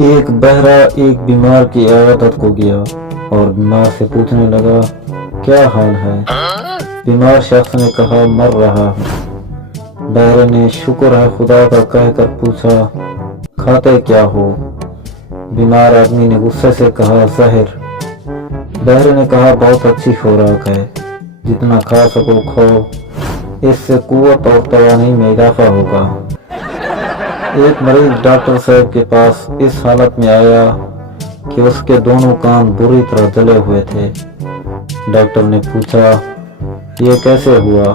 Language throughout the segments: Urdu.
ایک بہرا ایک بیمار کی عیادت کو گیا اور بیمار سے پوچھنے لگا کیا حال ہے؟ بیمار شخص نے کہا مر رہا ہوں۔ بہرے نے شکر ہے خدا کا کہہ کر پوچھا کھاتے کیا ہو؟ بیمار آدمی نے غصے سے کہا زہر۔ بہرے نے کہا بہت اچھی خوراک ہے، جتنا کھا سکو کھاؤ، اس سے قوت اور توانائی میں اضافہ ہوگا۔ ایک مریض ڈاکٹر صاحب کے پاس اس حالت میں آیا کہ اس کے دونوں کان بری طرح جلے ہوئے تھے۔ ڈاکٹر نے پوچھا یہ کیسے ہوا؟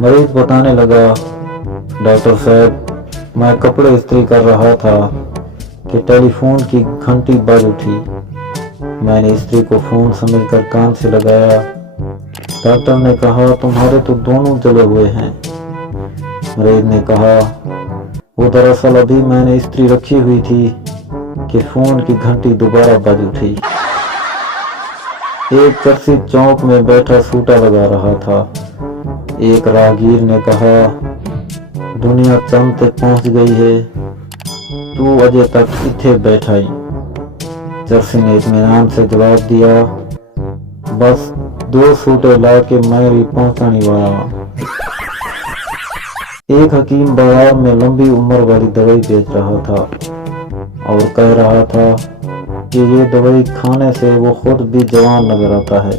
مریض بتانے لگا ڈاکٹر صاحب میں کپڑے استری کر رہا تھا کہ ٹیلی فون کی گھنٹی بج اٹھی۔ میں نے استری کو فون سمجھ کر کان سے لگایا۔ ڈاکٹر نے کہا تمہارے تو دونوں جلے ہوئے ہیں۔ مریض نے کہا وہ دراصل ابھی میں نے استری رکھی ہوئی تھی کہ فون کی گھنٹی دوبارہ بج اٹھی۔ ایک چرسی چوک میں بیٹھا سوٹا لگا رہا تھا۔ ایک راہگیر نے کہا دنیا چند تک پہنچ گئی ہے، تو اجے تک اتھے بیٹھائی۔ چرسی نے اطمینان سے جواب دیا بس 2 سوٹے لا کے میں بھی پہنچنے والا ہوں۔ ایک حکیم بازار میں لمبی عمر والی دوائی بیچ رہا تھا اور کہہ رہا تھا کہ یہ دوائی کھانے سے وہ خود بھی جوان نظر آتا ہے،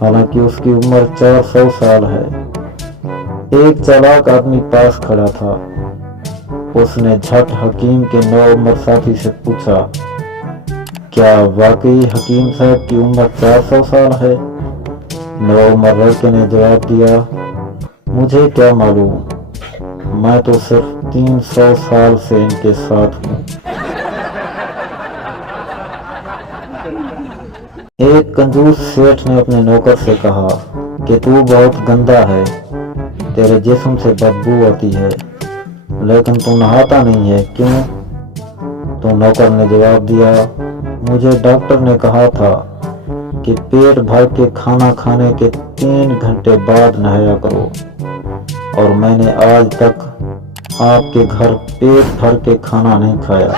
حالانکہ اس کی عمر 400 سال ہے۔ ایک چالاک آدمی پاس کھڑا تھا۔ اس نے جھٹ حکیم کے نوعمر ساتھی سے پوچھا کیا واقعی حکیم صاحب کی عمر 400 سال ہے؟ نوعمر لڑکے نے جواب دیا مجھے کیا معلوم، میں تو صرف 300 سال سے ان کے ساتھ ہوں۔ ایک کنجوس سیٹھ نے اپنے نوکر سے کہا کہ تو بہت گندا ہے، تیرے جسم سے بدبو آتی ہے، لیکن تو نہاتا نہیں ہے، کیوں؟ تو نوکر نے جواب دیا مجھے ڈاکٹر نے کہا تھا کہ پیٹ بھر کے کھانا کھانے کے 3 گھنٹے بعد نہایا کرو، اور میں نے آج تک آپ کے گھر پیٹ بھر کے کھانا نہیں کھایا۔